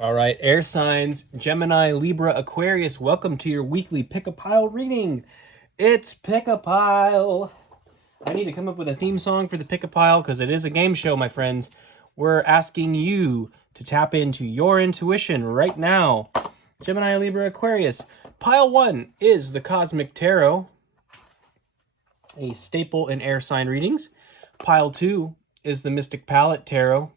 All right, air signs, Gemini, Libra, Aquarius, welcome to your weekly Pick a Pile reading. It's Pick a Pile. I need to come up with a theme song for the Pick a Pile because it is a game show, my friends. We're asking you to tap into your intuition right now. Gemini, Libra, Aquarius. Pile 1 is the Cosmic Tarot, a staple in air sign readings. Pile 2 is the Mystic Palette Tarot.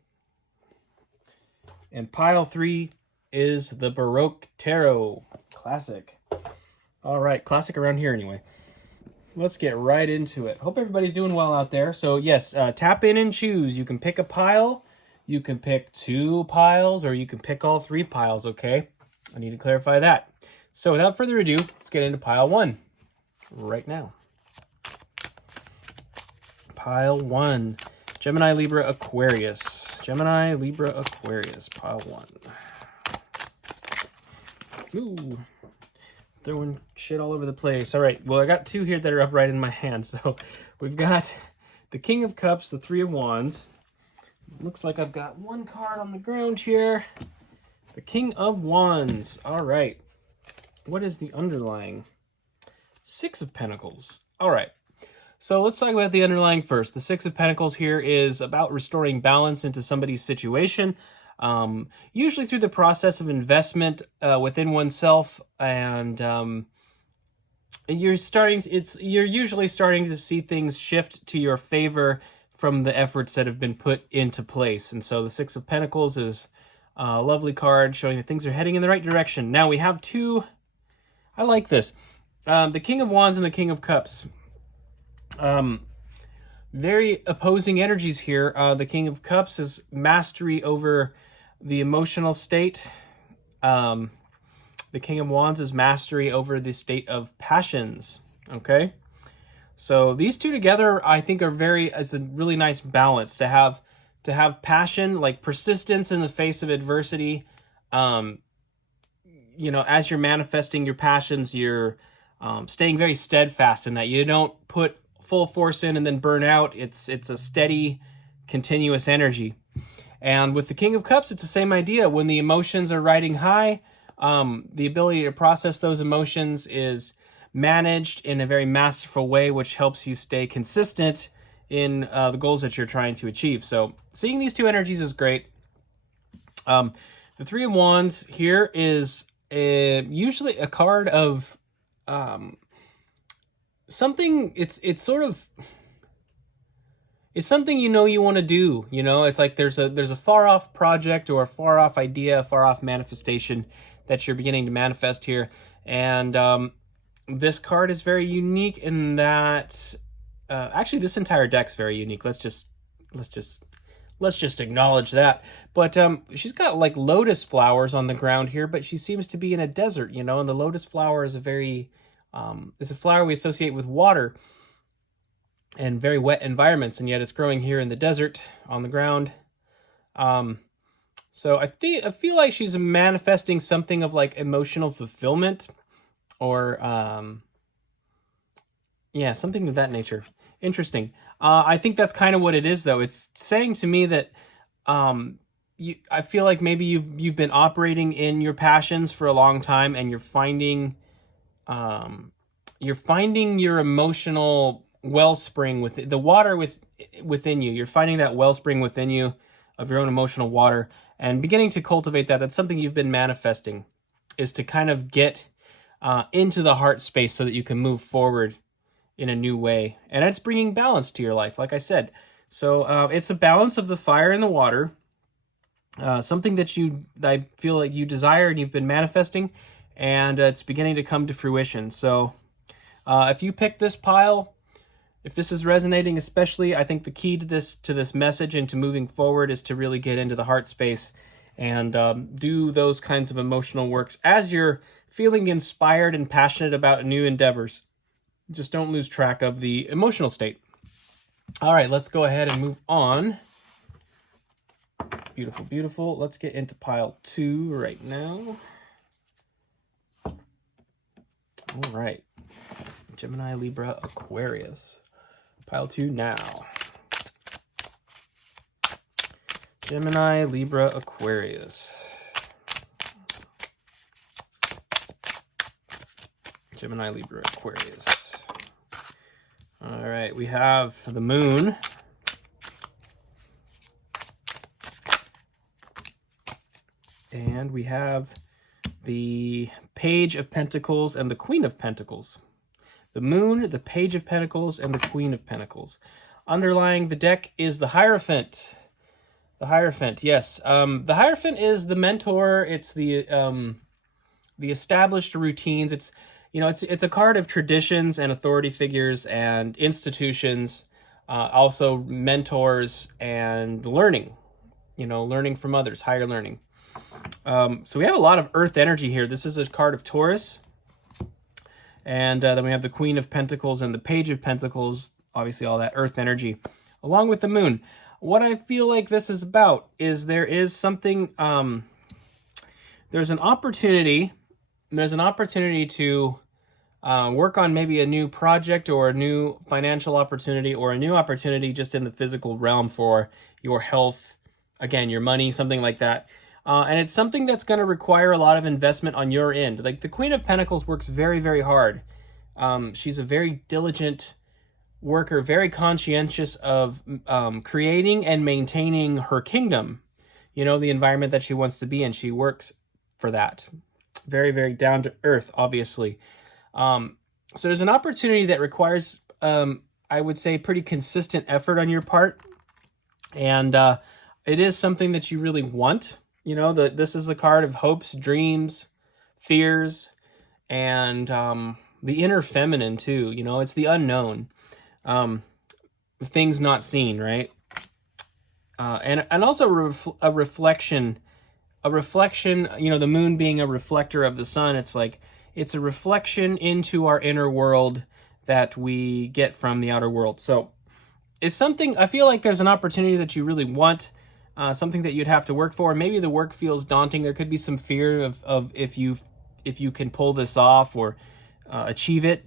And pile 3 is the Baroque Tarot. Classic. All right, classic around here anyway. Let's get right into it. Hope everybody's doing well out there. So yes, tap in and choose. You can pick a pile, you can pick 2 piles, or you can pick all 3 piles, okay? I need to clarify that. So without further ado, let's get into pile 1 right now. Pile 1, Gemini, Libra, Aquarius. Gemini, Libra, Aquarius, pile 1. Ooh, throwing shit all over the place. All right, well, I got 2 here that are upright in my hand. So we've got the King of Cups, the 3 of Wands. Looks like I've got 1 card on the ground here. The King of Wands. All right. What is the underlying? 6 of Pentacles. All right. So let's talk about the underlying first. The 6 of Pentacles here is about restoring balance into somebody's situation, usually through the process of investment within oneself, and you're usually starting to see things shift to your favor from the efforts that have been put into place. And so the 6 of Pentacles is a lovely card showing that things are heading in the right direction. Now we have 2. I like this. The King of Wands and the King of Cups. Very opposing energies here. The King of Cups is mastery over the emotional state. The King of Wands is mastery over the state of passions. Okay, so these 2 together, I think, is a really nice balance to have passion, like persistence in the face of adversity. As you're manifesting your passions, you're staying very steadfast in that you don't put full force in and then burn out. It's a steady, continuous energy. And with the King of Cups, it's the same idea. When the emotions are riding high, the ability to process those emotions is managed in a very masterful way, which helps you stay consistent in the goals that you're trying to achieve. So seeing these 2 energies is great. The 3 of Wands here is usually a card of something. It's something you want to do. It's like there's a far off project or a far off idea, a far off manifestation that you're beginning to manifest here. And this card is very unique in that actually this entire deck's very unique. Let's just acknowledge that. But she's got like lotus flowers on the ground here, but she seems to be in a desert, and the lotus flower is it's a flower we associate with water and very wet environments, and yet it's growing here in the desert on the ground. So I feel like she's manifesting something of like emotional fulfillment, or something of that nature. Interesting. I think that's kind of what it is, though. It's saying to me that I feel like maybe you've been operating in your passions for a long time, and you're finding your emotional wellspring with the water within you. You're finding that wellspring within you of your own emotional water and beginning to cultivate that. That's something you've been manifesting, is to kind of get into the heart space so that you can move forward in a new way. And it's bringing balance to your life, like I said. So it's a balance of the fire and the water, something that I feel like you desire and you've been manifesting, and it's beginning to come to fruition. So if you pick this pile, if this is resonating especially, I think the key to this message and to moving forward is to really get into the heart space and do those kinds of emotional works as you're feeling inspired and passionate about new endeavors. Just don't lose track of the emotional state. All right, let's go ahead and move on. Beautiful, beautiful. Let's get into pile 2 right now. All right. Gemini, Libra, Aquarius. Pile 2 now. Gemini, Libra, Aquarius. Gemini, Libra, Aquarius. All right, we have the Moon. And we have the Page of Pentacles and the Queen of Pentacles. The Moon, the Page of Pentacles, and the Queen of Pentacles. Underlying the deck is the Hierophant. The Hierophant, yes. The Hierophant is the mentor. It's the established routines. It's a card of traditions and authority figures and institutions, also mentors and learning. Learning from others, higher learning. So we have a lot of earth energy here. This is a card of Taurus. And then we have the Queen of Pentacles and the Page of Pentacles, obviously all that earth energy, along with the Moon. What I feel like this is about is there is something, there's an opportunity to work on maybe a new project or a new financial opportunity or a new opportunity just in the physical realm for your health, again, your money, something like that. And it's something that's going to require a lot of investment on your end. Like the Queen of Pentacles works very, very hard. She's a very diligent worker, very conscientious of creating and maintaining her kingdom, the environment that she wants to be in. She works for that. Very, very down to earth, obviously. So there's an opportunity that requires, I would say, pretty consistent effort on your part. And it is something that you really want. This is the card of hopes, dreams, fears, and the inner feminine too. It's the unknown, things not seen, right? And also a reflection. The Moon being a reflector of the sun. It's a reflection into our inner world that we get from the outer world. So it's something, I feel like there's an opportunity that you really want. Something that you'd have to work for. Maybe the work feels daunting. There could be some fear of if you can pull this off or achieve it.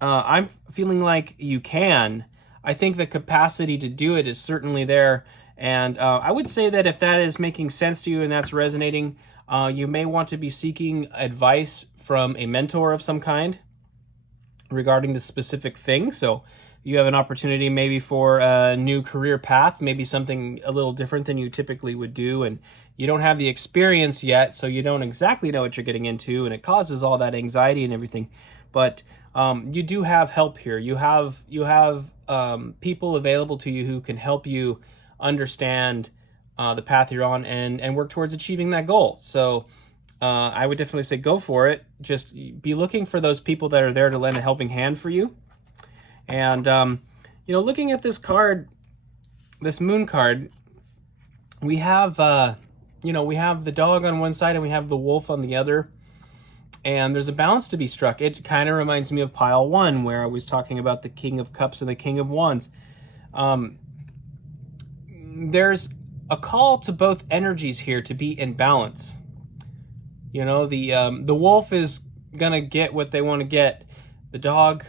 I'm feeling like you can. I think the capacity to do it is certainly there. And I would say that if that is making sense to you and that's resonating, you may want to be seeking advice from a mentor of some kind regarding the specific thing. So you have an opportunity maybe for a new career path, maybe something a little different than you typically would do, and you don't have the experience yet, so you don't exactly know what you're getting into, and it causes all that anxiety and everything. But you do have help here. You have people available to you who can help you understand the path you're on and work towards achieving that goal. So I would definitely say go for it. Just be looking for those people that are there to lend a helping hand for you. And, looking at this card, this Moon card, we have, we have the dog on one side and we have the wolf on the other. And there's a balance to be struck. It kind of reminds me of pile 1, where I was talking about the King of Cups and the King of Wands. There's a call to both energies here to be in balance. The wolf is going to get what they want to get. The dog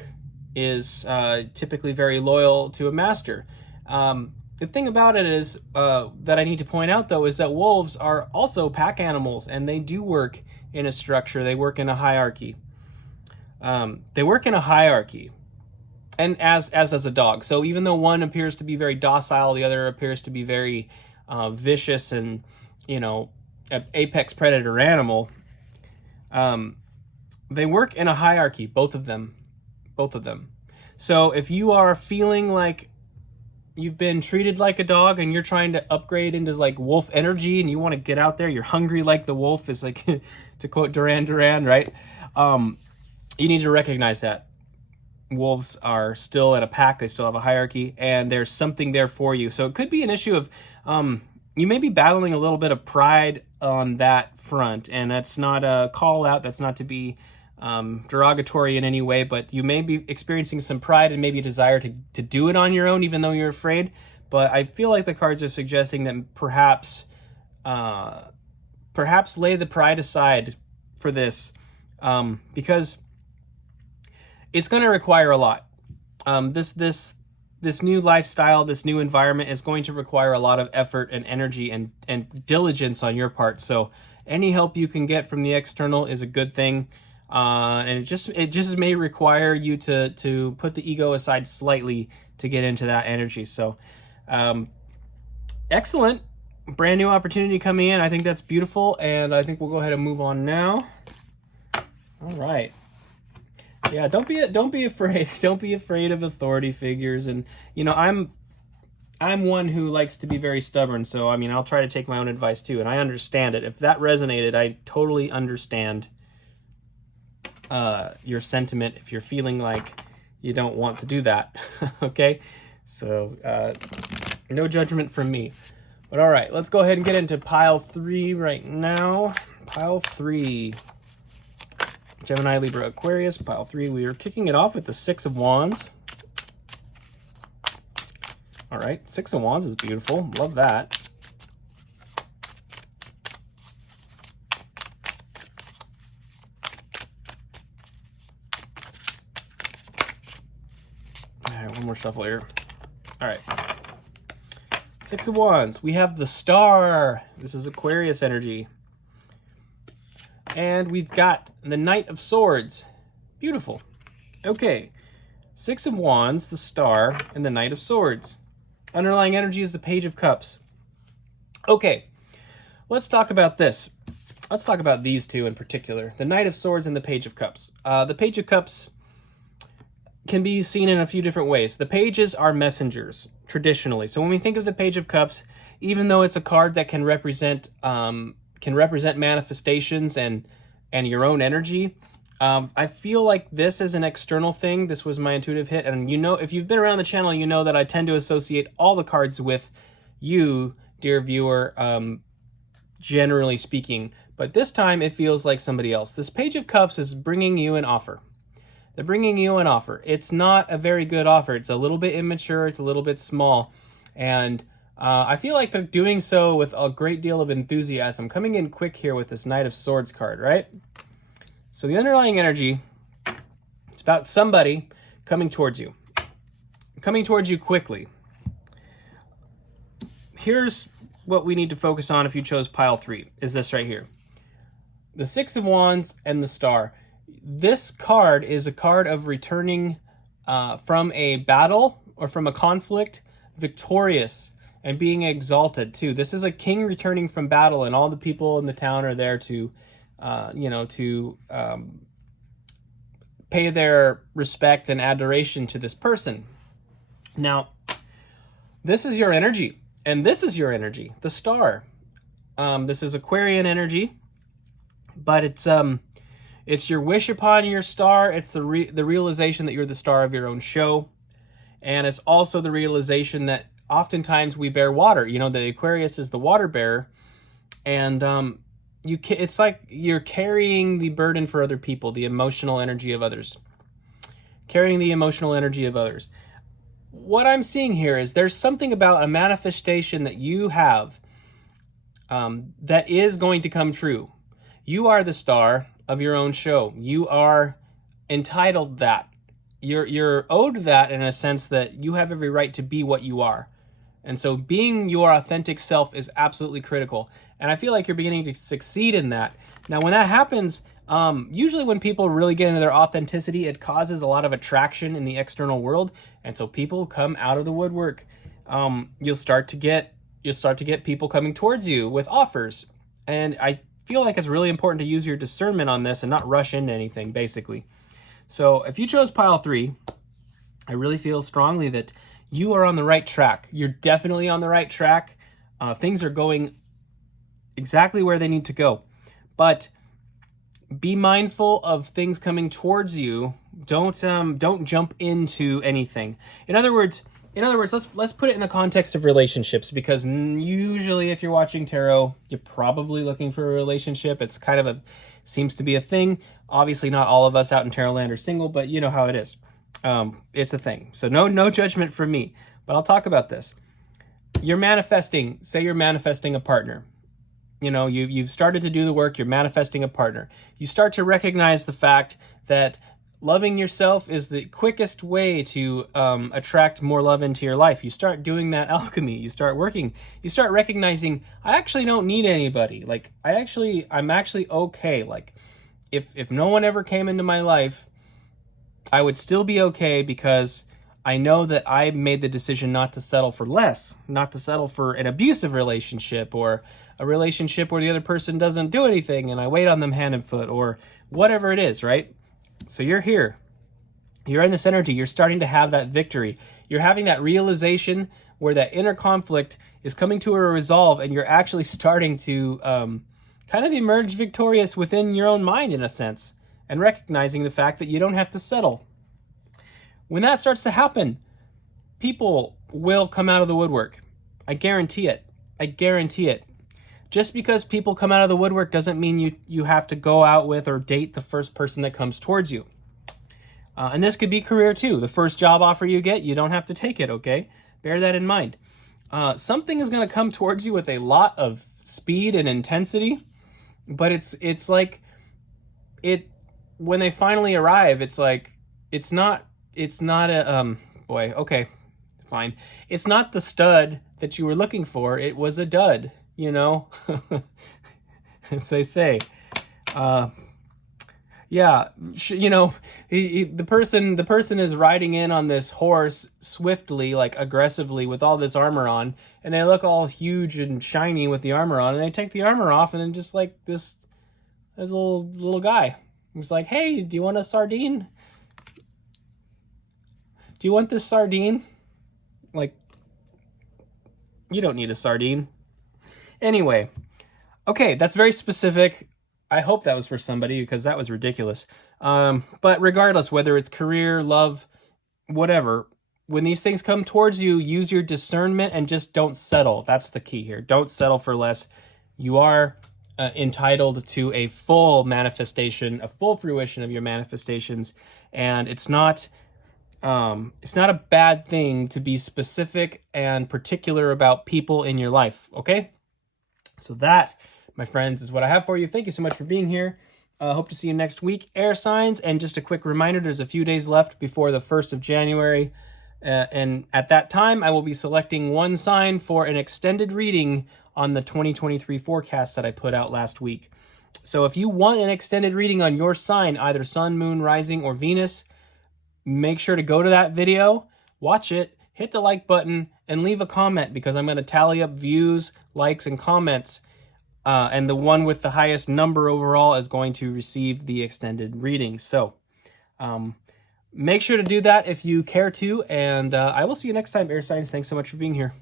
is typically very loyal to a master. The thing about it is that I need to point out, though, is that wolves are also pack animals, and they do work in a structure. They work in a hierarchy. And as does a dog. So even though one appears to be very docile, the other appears to be very vicious and, an apex predator animal. They work in a hierarchy, both of them. So if you are feeling like you've been treated like a dog and you're trying to upgrade into like wolf energy and you want to get out there, you're hungry like the wolf, is like to quote Duran Duran, right? You need to recognize that wolves are still in a pack. They still have a hierarchy, and there's something there for you. So it could be an issue of you may be battling a little bit of pride on that front, and that's not a call out. That's not to be derogatory in any way, but you may be experiencing some pride and maybe a desire to do it on your own, even though you're afraid. But I feel like the cards are suggesting that perhaps lay the pride aside for this, because it's going to require a lot. This new lifestyle, this new environment is going to require a lot of effort and energy and diligence on your part. So any help you can get from the external is a good thing. and it just may require you to put the ego aside slightly to get into that energy. So excellent, brand new opportunity coming in. I think that's beautiful, and I think we'll go ahead and move on now. All right. Yeah, don't be afraid. Don't be afraid of authority figures. And I'm one who likes to be very stubborn, so I mean, I'll try to take my own advice too, and I understand it. If that resonated, I totally understand your sentiment if you're feeling like you don't want to do that. Okay? So no judgment from me. But all right, let's go ahead and get into pile 3 right now. Pile 3. Gemini, Libra, Aquarius, pile 3. We are kicking it off with the 6 of Wands. All right, 6 of Wands is beautiful. Love that. All right, one more shuffle here. All right. 6 of Wands. We have the Star. This is Aquarius energy. And we've got the Knight of Swords. Beautiful. Okay. 6 of Wands, the Star, and the Knight of Swords. Underlying energy is the Page of Cups. Okay. Let's talk about this. Let's talk about these two in particular. The Knight of Swords and the Page of Cups. The Page of Cups can be seen in a few different ways. The pages are messengers, traditionally. So when we think of the Page of Cups, even though it's a card that can represent manifestations and your own energy, I feel like this is an external thing. This was my intuitive hit, and if you've been around the channel, you know that I tend to associate all the cards with you, dear viewer, generally speaking. But this time it feels like somebody else. This Page of Cups is bringing you an offer. They're bringing you an offer. It's not a very good offer. It's a little bit immature. It's a little bit small, and I feel like they're doing so with a great deal of enthusiasm. Coming in quick here with this Knight of Swords card, right? So the underlying energy, it's about somebody coming towards you. Coming towards you quickly. Here's what we need to focus on if you chose pile 3, is this right here. The 6 of Wands and the Star. This card is a card of returning from a battle or from a conflict victorious and being exalted too. This is a king returning from battle, and all the people in the town are there to, pay their respect and adoration to this person. Now, this is your energy, and this is your energy, the Star. This is Aquarian energy, but it's your wish upon your star. It's the realization that you're the star of your own show, and it's also the realization that oftentimes we bear water. The Aquarius is the water bearer, and it's like you're carrying the burden for other people, the emotional energy of others. Carrying the emotional energy of others. What I'm seeing here is there's something about a manifestation that you have that is going to come true. You are the star of your own show. You are entitled that. You're owed that in a sense that you have every right to be what you are. And so being your authentic self is absolutely critical. And I feel like you're beginning to succeed in that. Now, when that happens, usually when people really get into their authenticity, it causes a lot of attraction in the external world. And so people come out of the woodwork. You'll start to get people coming towards you with offers. And I feel like it's really important to use your discernment on this and not rush into anything, basically. So if you chose pile 3, I really feel strongly that you are on the right track. You're definitely on the right track. Things are going exactly where they need to go. But be mindful of things coming towards you. Don't jump into anything. In other words, let's put it in the context of relationships, because usually if you're watching tarot, you're probably looking for a relationship. It's kind of seems to be a thing. Obviously not all of us out in tarot land are single, but you know how it is. It's a thing. So no judgment from me, but I'll talk about this. You're manifesting, say you're manifesting a partner. You've started to do the work, you're manifesting a partner. You start to recognize the fact that loving yourself is the quickest way to attract more love into your life. You start doing that alchemy. You start working. You start recognizing, I actually don't need anybody. I'm actually okay. if no one ever came into my life, I would still be okay, because I know that I made the decision not to settle for less, not to settle for an abusive relationship, or a relationship where the other person doesn't do anything and I wait on them hand and foot, or whatever it is, right? So you're here. You're in this energy. You're starting to have that victory. You're having that realization where that inner conflict is coming to a resolve, and you're actually starting to kind of emerge victorious within your own mind, in a sense, and recognizing the fact that you don't have to settle. When that starts to happen, people will come out of the woodwork. I guarantee it. I guarantee it. Just because people come out of the woodwork doesn't mean you have to go out with or date the first person that comes towards you. And this could be career too. The first job offer you get, you don't have to take it, okay? Bear that in mind. Something is going to come towards you with a lot of speed and intensity, but it's like it when they finally arrive, it's like it's not a boy, okay, fine. It's not the stud that you were looking for. It was a dud, you know, as they say. Yeah, you know, the person is riding in on this horse swiftly, like aggressively, with all this armor on, and they look all huge and shiny with the armor on, and they take the armor off, and then just like this little guy who's like, "Hey, do you want a sardine? Do you want this sardine?" Like, you don't need a sardine. Anyway, okay, that's very specific. I hope that was for somebody, because that was ridiculous. But regardless, whether it's career, love, whatever, when these things come towards you, use your discernment and just don't settle. That's the key here. Don't settle for less. You are entitled to a full manifestation, a full fruition of your manifestations, and it's not a bad thing to be specific and particular about people in your life. Okay, so that, my friends, is what I have for you. Thank you so much for being here. Hope to see you next week. Air signs, and just a quick reminder, there's a few days left before the 1st of January. And at that time, I will be selecting one sign for an extended reading on the 2023 forecast that I put out last week. So if you want an extended reading on your sign, either sun, moon, rising, or Venus, make sure to go to that video, watch it, hit the like button, and leave a comment, because I'm going to tally up views, likes, and comments. And the one with the highest number overall is going to receive the extended reading. So make sure to do that if you care to. And I will see you next time, air signs. Thanks so much for being here.